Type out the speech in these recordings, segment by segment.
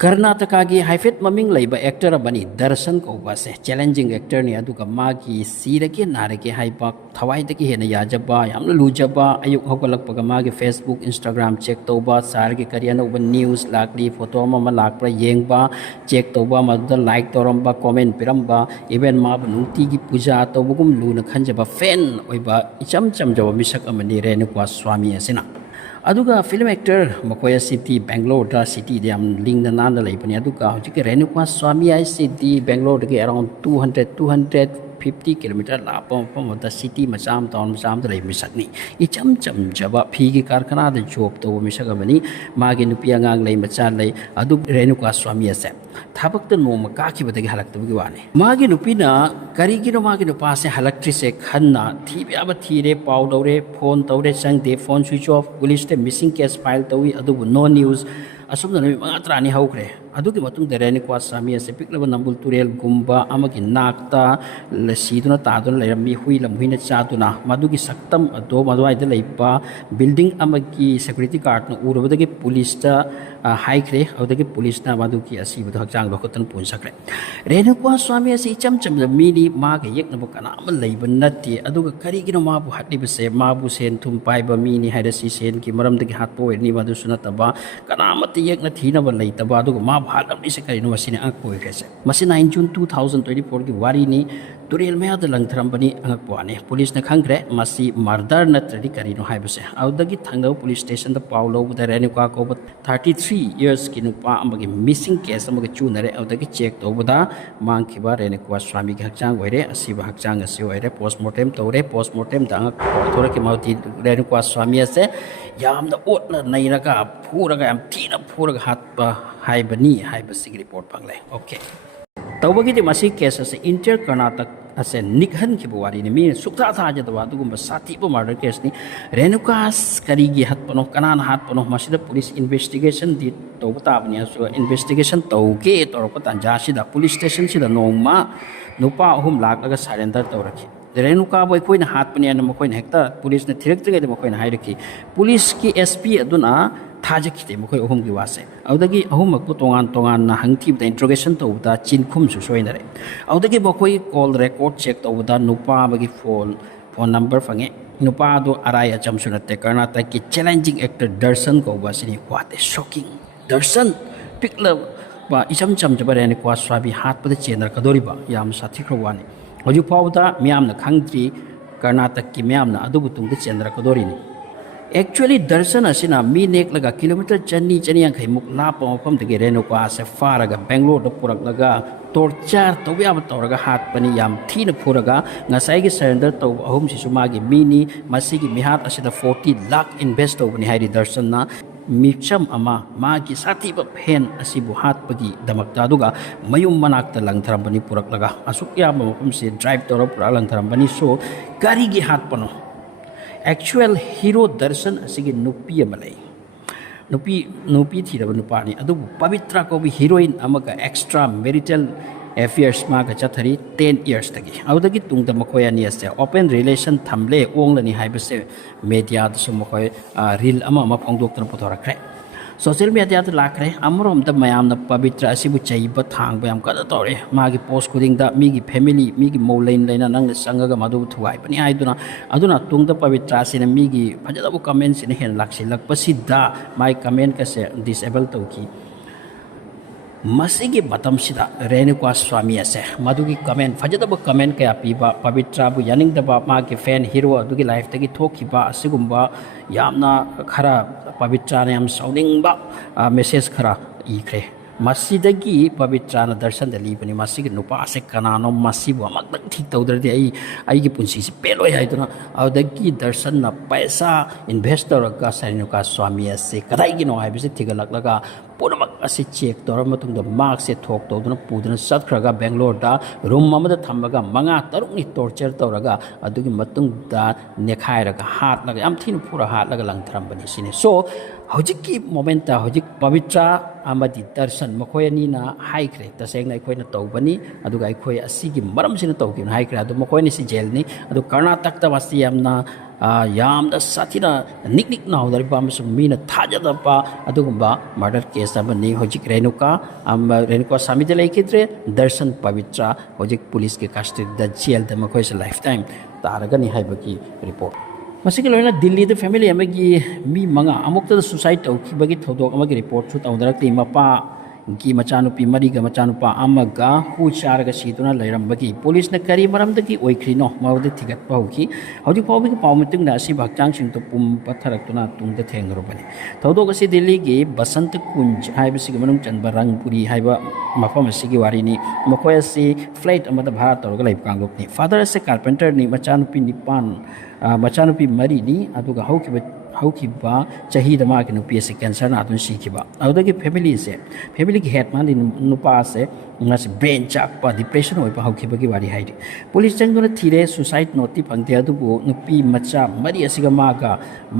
कर्नाटका की हाइफेट ममिंग लेबा एक्टर बनी दर्शन कौबा से चैलेंजिंग एक्टर ने अदुगा मागी सीरगे नारगे हाइबा थवाइदगी हेना याजबा यामना लुजबा अयुक हौगलकपगा मागी फेसबुक इंस्टाग्राम चेक तौबा सारगे करी अनौबा न्यूज़ लाकली फोटो अमा लाकप्रा येंगबा चेक तौबा मदुदा लाइक तौरंबा कमेंट पिरंबा इवेन माबा नुंतीगी पूजा तौबगुम लुना खंजबा फैन ओइबा इचम चमजबा मिसक अमनि रेणुका स्वामी असिना अदुगा फिल्म एक्टर मकोया सिटी बेंगलोर दा सिटी दे लिंग नान लेबनी अदुगा हजिक रेणुका स्वामी आई सिटी बेंगलोर के अराउंड 250 किलोमीटर लाप मफम सिटी मचाम टाउन मचाम द लेब मिसकनी इचम चमजबा फीगी कारखाना द जॉब तो मिसक अमनी मागे नुपी अंगांग ले मचा ले अदु रेणुका स्वामी असे थाबक नोम काखिबदगी हलक्तबगी वाने मागे नुपीना करीगिनो मागे नुपासे हलक्ट्रिसे खन्ना थीब्याब थीरे पाउ दौरे फोन तौरे संगदे फोन स्विच ऑफ पुलिस ते मिसिंग केस फाइल तौई अदुबु नो न्यूज़ असुमना नुपी मंगात्रानी हौखरे अदुगी मतुंग दे रेणुका स्वामी असे पिकलब नंबुल तुरेल गुम्बा अमगी नाकता लसीदुना तादुना लेरमी हुई लमहुइना चादुना मदुगी सक्तम अदो मदवाइदा लेबा बिल्डिंग अमगी सिक्योरिटी गार्ड न उरबदगी पुलिस ता हाइखरे अदुगी पुलिस ना मदुगी असीबदो हक्चांग लोखतन पुनसखरे रेणुका स्वामी असे इचम चम मीनी मागे यekनबो कनाम लेबा नत्ते अदुगा करिगिनो माबु हट्लिबसे माबु सेन थुम पाइबा मीनी हाइरसी सेन की मरमदगी हातपो एनी मदुसु नतबा कनामते यekना थीनबा लेतबा अदुगा मा हालमनी से करिनो मसिने अंगपो इखेसे मसि 9 जून 2024 की वारीनी तुरेल मेयाद लंगथरमबनी अंगपोआने पुलिस ने खंग्रे मसि मर्डर नत्रदि करिनो हाइबसे आउदगी थंगौ पुलिस स्टेशन द पाउ लौबदा रेणुका को 33 इयर्स की नुपा अमगे मिसिंग केस अमगे चुनरे आउदगी चेक तौबदा मांगखिबा रेणुका स्वामी के हक्चांग ओइरे असिबा हक्चांग असि ओइरे पोस्टमार्टम तौरे पोस्टमार्टम दांग थोरके माउती रेणुका स्वामी असे यामदा ओटना नैरगा फुरगा याम थीना फुरगा हातबा हाइबनी हाइबसिगी रिपोर्ट फंगले ओके तौबगी मसी केस असे इंटर कर्नाटक असे निखन की बुवारी ने मी सुक्ता था जदवा दुगुम साथीबो मर्डर केस नि रेणुका करीगी हतपनो कनान हतपनो मसिदा पुलिस इन्वेस्टिगेशन दि तौबताबनी असु इन्वेस्टिगेशन तौके तौरको तंजासिदा पुलिस स्टेशन सिदा नोंगमा नुपा अहुम लाकलगा सरेंडर तौरखि रेणुका बो कोइना हातपने न मकोइना हेक्ता पुलिस ने थिरक्तगे मकोइना हाइरखि पुलिस की एसपी अदुना थाजखिते मखोय अहुम की वासे औदगी अहुम मकु तोंगान तोंगान ना हंगथि इंट्रोगेशन तौदा चिनखुम सु सोइनरे औदगी मखोय कॉल रिकॉर्ड चेक तौदा नुपा बगी फोन नंबर फंगे नुपा दो अराय अचम सुनते कर्नाटक की चैलेंजिंग एक्टर दर्शन को बसिनी वाते शॉकिंग दर्शन पिकलब बा इचम चम जबरेने को स्वाबी हाथ पद चेंद्र कदोरिबा याम साथिख्रो वाने हजु फाउदा मियामना खंगथि कर्नाटक की मियामना अदुबु तुंग चेंद्र कदोरिनी एक्चुअली दर्शन असिना मी नेकलगा किलोमीटर चनी यांखैमुक लाप मफम दगे रेणुका से फारगा बेंगलोर पुरक्लगा टॉर्चर तौयाब तौरगा हातपनी याम थीन फुरगा ngasai सरेंडर तौ अहुम सिसु मागी मीनी मसिगी मिहात असिदा 40 लाख इन्वेस्ट तौबनी हाइरि दर्शन ना मिचम अमा मागी साथीब फेन असिबु हातपगी दमक्ता दुगा मयुम मनाक्ता लंगथरमबनी पुरक्लगा असुक याब मफम से ड्राइव तौर पुरा लंगथरमबनी सो गारीगी हातपनो एक्चुअल हीरो दर्शन असिगी नुपी अमलै नुपी थीरब नुपानी अदुबु पवित्रा को भी हीरोइन अमगा एक्स्ट्रा मैरिटल अफेयर्स मागा चथरी 10 इयर्स तगी औदगी तुंगदा मखोयानी असे ओपन रिलेशन थमले ओंगलनी हाइबसे मीडिया दसु मखोय रील अमा फोंदोक्तन पुथोरखरे सोशल मीडिया लाखरे अमरोम द मयाम पवित्र असिबु चैब थांग बयाम कद तौरे मागी पोस्ट खुदिंग दा मीगी फैमिली मीगी मौलेन लेना नंग संगग मदु थुवाई पनी आइदुना अदुना तुंग द पवित्र सिना मीगी फजदबु कमेंट सिना हेन लाक्सि लक्पसिदा माई कमेंट कसे डिसेबल तौकी मसिगी मतम सिदा रेणुका स्वामी असे मदुगी कमेंट फजदब कमेंट कया पीबा पवित्राबु यानिंगदबा मागी फैन हीरो अदुगी लाइफ तगी थोखिबा असिगुम्बा यामना खरा पवित्राने याम सौनिंगबा मेसेज खरा इख्रे मसिदगी पवित्राना दर्शन दलीबनी मसिगी नुपा से कनानो मसिबु अमक्तक ठीक तौदरदि आई पुंसी से पेलोय हाइदुना अदगी दर्शन ना पैसा इन्वेस्ट तौरगा रेणुका स्वामी असे कदाइगिनो हाइबसे थिगलक्लगा पुनमक असे चेक तौर मतुंग मार्क से थोक तौदुना पुदुना सत्खरगा बेंगलोर दा रूम अमदा थम्बगा मंगा तरुकनी टॉर्चर तौरगा अदुगी मतुंगदा नेखायरगा हातलगा याम थिन पुरा हातलगा लंगथरमबनी सिने सो हौजिकी मोमेंट हौजिक पवित्रा अमदी दर्शन मखोयनीना हाइख्रे तसेंगना अखोयना तौबनी अदुगा अखोय असिगी मरमसिना तौगिन हाइख्रे अदु मखोयनी सि जेलनी अदु कर्नाटक ता वास्ति यामना ꯌꯥꯝꯅ ꯁꯥꯊꯤꯅ ꯅꯤꯛ ꯅꯤꯛ ꯅꯥꯎꯗꯔꯤꯕ ꯑꯃꯁꯨꯡ ꯃꯤꯅ ꯊꯥꯖꯗꯕ ꯑꯗꯨꯒꯨꯝꯕ ꯃꯔꯗꯔ ꯀꯦꯁ ꯑꯃꯅꯤ ꯍꯧꯖꯤꯛ ꯔꯦꯅꯨꯀꯥ ꯁꯥꯃꯤꯗ ꯂꯩꯈꯤꯗ꯭ꯔꯦ ꯗꯔꯁꯟ ꯄꯕꯤꯇ꯭ꯔ ꯍꯧꯖꯤꯛ ꯄꯨꯂꯤꯁꯀꯤ ꯀꯁꯇꯗꯤꯗ ꯖꯦꯜꯗ ꯃꯈꯣꯏꯁꯦ ꯂꯥꯏꯐ ꯇꯥꯏꯝ ꯇꯥꯔꯒꯅꯤ ꯍꯥꯏꯕꯒꯤ ꯔꯤꯄꯣꯔꯠ ꯃꯁꯤꯒꯤ ꯂꯣꯏꯅ ꯗꯤꯜꯂꯤꯗ ꯐꯦꯃꯤꯂꯤ ꯑꯃꯒꯤ ꯃꯤ 5 ꯑꯃꯨꯛꯇꯗ ꯁꯨꯁꯥꯏꯠ ꯇꯧꯈꯤꯕꯒꯤ ꯊꯧꯗꯣꯛ ꯑꯃꯒꯤ ꯔꯤꯄꯣꯔꯠꯁꯨ ꯇꯧꯅꯔꯛꯂꯤ ꯃꯄꯥꯒꯤ ꯃꯆꯥꯅꯨꯄꯤ 4ꯒ ꯃꯆꯥꯅꯨꯄꯥ ꯑꯃꯒ ꯍꯨ ꯆꯥꯔꯒ ꯁꯤꯗꯨꯅ ꯂꯩꯔꯝꯕꯒꯤ ꯄꯨꯂꯤꯁꯅ ꯀꯔꯤ ꯃꯔꯝꯗꯒꯤ ꯑꯣꯏꯈ꯭ꯔꯤꯅꯣ ꯃꯗꯨ ꯊꯤꯒꯠꯄ ꯍꯧꯈꯤ ꯍꯧꯖꯤꯛ ꯐꯥꯎꯕꯒꯤ ꯄꯥꯎ ꯃꯇꯨꯡꯗ ꯑꯁꯤꯕ ꯍꯛꯆꯥꯡꯁꯤꯡꯗꯨ ꯄꯨꯝ ꯄꯠꯊꯔꯛꯇꯨꯅ ꯇꯨꯡꯗ ꯊꯦꯡꯅꯔꯨꯕꯅꯤ ꯊꯧꯗꯣꯛ ꯑꯁꯤ ꯗꯤꯜꯂꯤꯒꯤ ꯕꯁꯟꯇ ꯀꯨꯟꯖ ꯍꯥꯏꯕꯁꯤꯒꯤ ꯃꯅꯨꯡ ꯆꯟꯕ ꯔꯪꯄꯨꯔꯤ ꯍꯥꯏꯕ ꯃꯐꯝ ꯑꯁꯤꯒꯤ ꯋꯥꯔꯤꯅꯤ ꯃꯈꯣꯏ ꯑꯁꯤ ꯐ꯭ꯂꯦꯠ ꯑꯃꯗ ꯚꯥꯔꯥ ꯇꯧꯔꯒ ꯂꯩꯕ ꯀꯥꯡꯂꯨꯞꯅꯤ ꯐꯥꯗꯔ ꯑꯁꯤ ꯀꯥꯔꯄꯦꯟꯇꯔꯅꯤ ꯃꯆꯥꯅꯨꯄꯤ 9 ꯃꯆꯥꯅꯨꯄꯤ 4ꯅꯤ ꯑꯗꯨꯒ ꯍꯧꯈꯤꯕ ꯆꯍꯤꯗ ꯃꯥꯒꯤ ꯅꯨꯄꯤ ꯑꯁꯤ ꯀꯦꯟꯁꯔꯅ ꯑꯗꯨꯝ ꯁꯤꯈꯤꯕ ꯑꯗꯨꯗꯒꯤ ꯐꯦꯃꯤꯂꯤꯒꯤ ꯍꯦꯠ ꯃꯥꯒꯤ ꯅꯨꯄꯥ ꯑꯁꯦ ꯉꯁꯤ ꯕ꯭ꯔꯦꯟ ꯆꯥꯛꯄ ꯗꯤꯄ꯭ꯔꯦꯁꯟ ꯑꯣꯏꯕ ꯍꯧꯈꯤꯕꯒꯤ ꯋꯥꯔꯤ ꯍꯥꯏꯔꯤ ꯄꯨꯂꯤꯁ ꯆꯪꯗꯨꯅ ꯊꯤꯔꯦ ꯁꯨꯁꯥꯏꯠ ꯅꯣꯠꯇꯤ ꯐꯪꯗꯦ ꯑꯗꯨꯕꯨ ꯅꯨꯄꯤ ꯃꯆꯥ 4 ꯑꯁꯤꯒ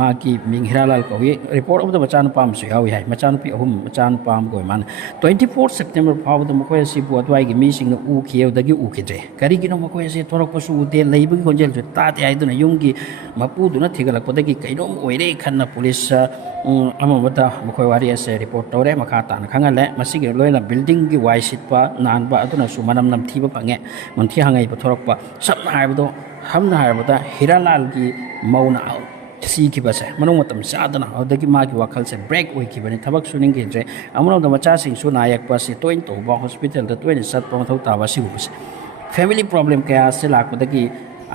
ꯃꯥꯒꯤ ꯃꯤꯡ ꯍꯤꯔꯥꯂꯥꯜ ꯀꯧꯏ ꯔꯤꯄꯣꯔꯠ ꯑꯃꯗ ꯃꯆꯥꯅꯨꯄꯥ ꯑꯃꯁꯨ ꯌꯥꯎꯏ ꯍꯥꯏ ꯃꯆꯥꯅꯨꯄꯤ 3 ꯃꯆꯥꯅꯨꯄꯥ ꯑꯃꯒ ꯑꯣꯏ ꯃꯥꯅ 24 ꯁꯦꯞꯇꯦꯝꯕꯔ ꯐꯥꯎꯕꯗ ꯃꯈꯣꯏ ꯑꯁꯤꯕꯨ ꯑꯗꯨꯋꯥꯏꯒꯤ ꯃꯤꯁꯤꯡꯅ ꯎꯈꯤ ꯑꯗꯨꯗꯒꯤ ꯎꯈꯤꯗ꯭ꯔꯦ ꯀꯔꯤꯒꯤꯅꯣ ꯃꯈꯣꯏ ꯑꯁꯤ ꯊꯣꯔꯛꯄꯁꯨ ꯎꯗꯦ ꯂꯩꯕꯒꯤ ꯈꯣꯟꯖꯦꯜꯁꯨ ꯇꯥꯗꯦ ꯍꯥꯏꯗꯨꯅ ꯌꯨꯝꯒꯤ ꯃꯄꯨꯗꯨꯅ ꯊꯤꯒꯠꯂꯛꯄꯗꯒꯤ ꯀꯩꯅꯣꯝ ꯑꯣꯏꯔꯦ ꯈꯟꯅ ꯄꯨꯂꯤꯁ ꯑꯃꯃꯗ ꯃꯈꯣꯏ ꯋꯥꯔꯤ ꯑꯁꯦ ꯔꯤꯄꯣꯔꯠ ꯇꯧꯔꯦ ꯃꯈꯥ ꯇꯥꯅ ꯈꯪꯍꯜꯂꯦ ꯃꯁꯤꯒꯤ ꯂꯣꯏꯅ ꯕꯤꯜꯗꯤꯡꯒꯤ ꯋꯥꯏ ꯁꯤꯠꯄ ꯅꯥꯟꯕ ꯑꯗꯨꯅꯁꯨ ꯃꯅꯝ ꯅꯝꯊꯤꯕ ꯐꯪꯉꯦ ꯃꯟꯊꯤ ꯍꯪꯉꯩꯕ ꯊꯣꯔꯛꯄ ꯁꯝꯅ ꯍꯥꯏꯔꯕꯗ ꯍꯤꯔꯥꯂꯥꯜꯒꯤ ꯃꯧꯅ ꯁꯤꯈꯤꯕꯁꯦ ꯃꯅꯨꯡ ꯃꯇꯝ ꯆꯥꯗꯅ ꯑꯗꯨꯗꯒꯤ ꯃꯥꯒꯤ ꯋꯥꯈꯜꯁꯦ ꯕ꯭ꯔꯦꯛ ꯑꯣꯏꯈꯤꯕꯅꯤ ꯊꯕꯛ ꯁꯨꯅꯤꯡꯈꯤꯗ꯭ꯔꯦ ꯑꯃꯔꯣꯝꯗ ꯃꯆꯥꯁꯤꯡꯁꯨ ꯅꯥꯌꯦꯛꯄ ꯑꯁꯤ ꯇꯣꯏꯅ ꯇꯧꯕ ꯍꯣꯁꯄꯤꯇꯥꯜꯗ ꯇꯣꯏꯅ ꯆꯠꯄ ꯃꯊꯧ ꯇꯥꯕ ꯑꯁꯤꯒꯨꯝꯕꯁꯦ ꯐꯦꯃꯤꯂꯤ ꯄ꯭ꯔꯣꯕ꯭ꯂꯦꯝ ꯀꯌꯥ ꯑꯁꯤ ꯂꯥꯛꯄꯗꯒꯤ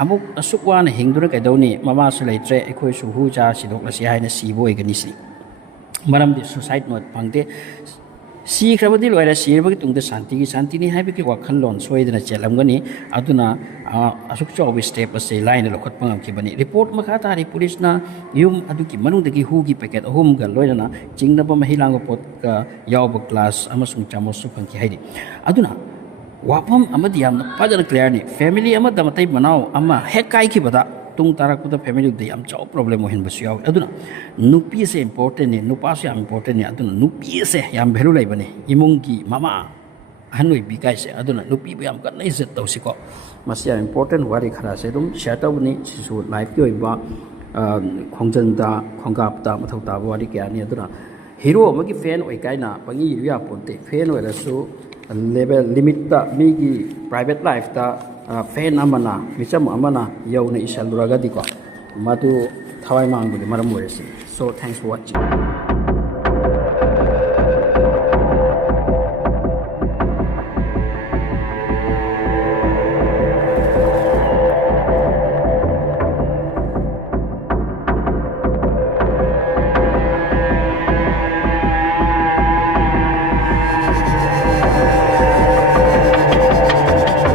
ꯑꯃꯨꯛ ꯑꯁꯨꯛ ꯋꯥꯅ ꯍꯤꯡꯗꯨꯅ ꯀꯩꯗꯧꯅꯤ ꯃꯃꯥꯁꯨ ꯂꯩꯇ꯭ꯔꯦ ꯑꯩꯈꯣꯏꯁꯨ ꯍꯨ ꯆꯥꯔ ꯁꯤꯗꯣꯛꯂꯁꯤ ꯍꯥꯏꯅ ꯁꯤꯕ ꯑꯣꯏꯒꯅꯤ ꯁꯤ ꯃꯔꯝꯗꯤ ꯁꯨꯁꯥꯏꯠ ꯅꯣꯠ ꯐꯪꯗꯦ ꯁꯤꯈ꯭ꯔꯕꯗꯤ ꯂꯣꯏꯔꯦ ꯁꯤꯔꯕꯒꯤ ꯇꯨꯡꯗ ꯁꯥꯟꯇꯤꯅꯤ ꯍꯥꯏꯕꯒꯤ ꯋꯥꯈꯜꯂꯣꯟ ꯁꯣꯏꯗꯅ ꯆꯦꯜꯂꯝꯒꯅꯤ ꯑꯗꯨꯅ ꯑꯁꯨꯛ ꯆꯥꯎꯕ ꯁ꯭ꯇꯦꯞ ꯑꯁꯤ ꯂꯥꯏꯅ ꯂꯧꯈꯠꯄ ꯉꯝꯈꯤꯕꯅꯤ ꯔꯤꯄꯣꯔꯠ ꯃꯈꯥ ꯇꯥꯔꯤ ꯄꯨꯂꯤꯁꯅ ꯌꯨꯝ ꯑꯗꯨꯒꯤ ꯃꯅꯨꯡꯗꯒꯤ ꯍꯨꯒꯤ ꯄꯦꯀꯦꯠ 3ꯒ ꯂꯣꯏꯅꯅ ꯆꯤꯡꯅꯕ ꯃꯍꯤ ꯂꯥꯡꯕ ꯄꯣꯠꯀ ꯌꯥꯎꯕ ꯒ꯭ꯂꯥꯁ ꯑꯃꯁꯨꯡ ꯆꯥꯃꯁꯁꯨ ꯐꯪꯈꯤ ꯍꯥꯏꯔꯤ ꯑꯗꯨꯅ ꯋꯥꯐꯝ ꯑꯃꯗꯤ ꯌꯥꯝꯅ ꯐꯖꯅ ꯀ꯭ꯂꯤꯌꯥꯔꯅꯤ ꯐꯦꯃꯤꯂꯤ ꯑꯃꯗ ꯃꯇꯩ ꯃꯅꯥꯎ ꯑꯃ ꯍꯦꯛ ꯀꯥꯏꯈꯤꯕꯗ ꯇꯨꯡ ꯇꯥꯔꯛꯄꯗ ꯐꯦꯃꯤꯂꯤꯗ ꯌꯥꯝ ꯆꯥꯎꯕ ꯄ꯭ꯔꯣꯕ꯭ꯂꯦꯝ ꯑꯣꯏꯍꯟꯕꯁꯨ ꯌꯥꯎꯏ ꯑꯗꯨꯅ ꯅꯨꯄꯤ ꯑꯁꯦ ꯏꯝꯄꯣꯔꯇꯦꯟꯅꯤ ꯅꯨꯄꯥꯁꯨ ꯌꯥꯝ ꯏꯝꯄꯣꯔꯇꯦꯟꯅꯤ ꯑꯗꯨꯅ ꯅꯨꯄꯤ ꯑꯁꯦ ꯌꯥꯝ ꯚꯦꯂꯨ ꯂꯩꯕꯅꯤ ꯏꯃꯨꯡꯒꯤ ꯃꯃꯥ ꯑꯍꯟ ꯑꯣꯏꯕꯤ ꯀꯥꯏꯁꯦ ꯑꯗꯨꯅ ꯅꯨꯄꯤꯕꯨ ꯌꯥꯝ ꯀꯟꯅ ꯏꯖꯠ ꯇꯧꯁꯤꯀꯣ ꯃꯁꯤ ꯌꯥꯝ ꯏꯝꯄꯣꯔꯇꯦꯟ ꯋꯥꯔꯤ ꯈꯔꯁꯦ ꯑꯗꯨꯝ ꯁꯤꯌꯔ ꯇꯧꯕꯅꯤ ꯁꯤꯁꯨ ꯂꯥꯏꯐꯀꯤ ꯑꯣꯏꯕ ꯈꯣꯡꯖꯪꯗ ꯈꯣꯡꯒꯥꯞꯇ ꯃꯊꯧ ꯇꯥꯕ ꯋꯥꯔꯤ ꯀꯌꯥꯅꯤ ꯑꯗꯨꯅ ꯍꯤꯔꯣ ꯑꯃꯒꯤ ꯐꯦꯟ ꯑꯣꯏ ꯀꯥꯏꯅ ꯄꯪꯏ ꯏꯕ ꯌꯥꯄꯣꯟꯇꯦ ꯐꯦꯟ ꯑꯣꯏꯔꯁꯨ ꯂꯦꯚꯦꯜ ꯂꯤꯃꯤꯠꯇ ꯃꯤꯒꯤ ꯄ꯭ꯔꯥꯏꯚꯦꯠ ꯂꯥꯏꯐꯇ ꯐꯦꯟ ꯑꯃꯅ ꯃꯤꯆꯝ ꯑꯃꯅ ꯌꯧꯅ ꯏꯁꯜꯂꯨꯔꯒꯗꯤꯀꯣ ꯃꯗꯨ ꯊꯋꯥꯏ ꯃꯥꯡꯕꯒꯤ ꯃꯔꯝ ꯑꯣꯏꯔꯁꯤ ꯁꯣ ꯊꯦꯡꯛꯁ ꯐꯣꯔ ꯋꯥꯆꯤꯡ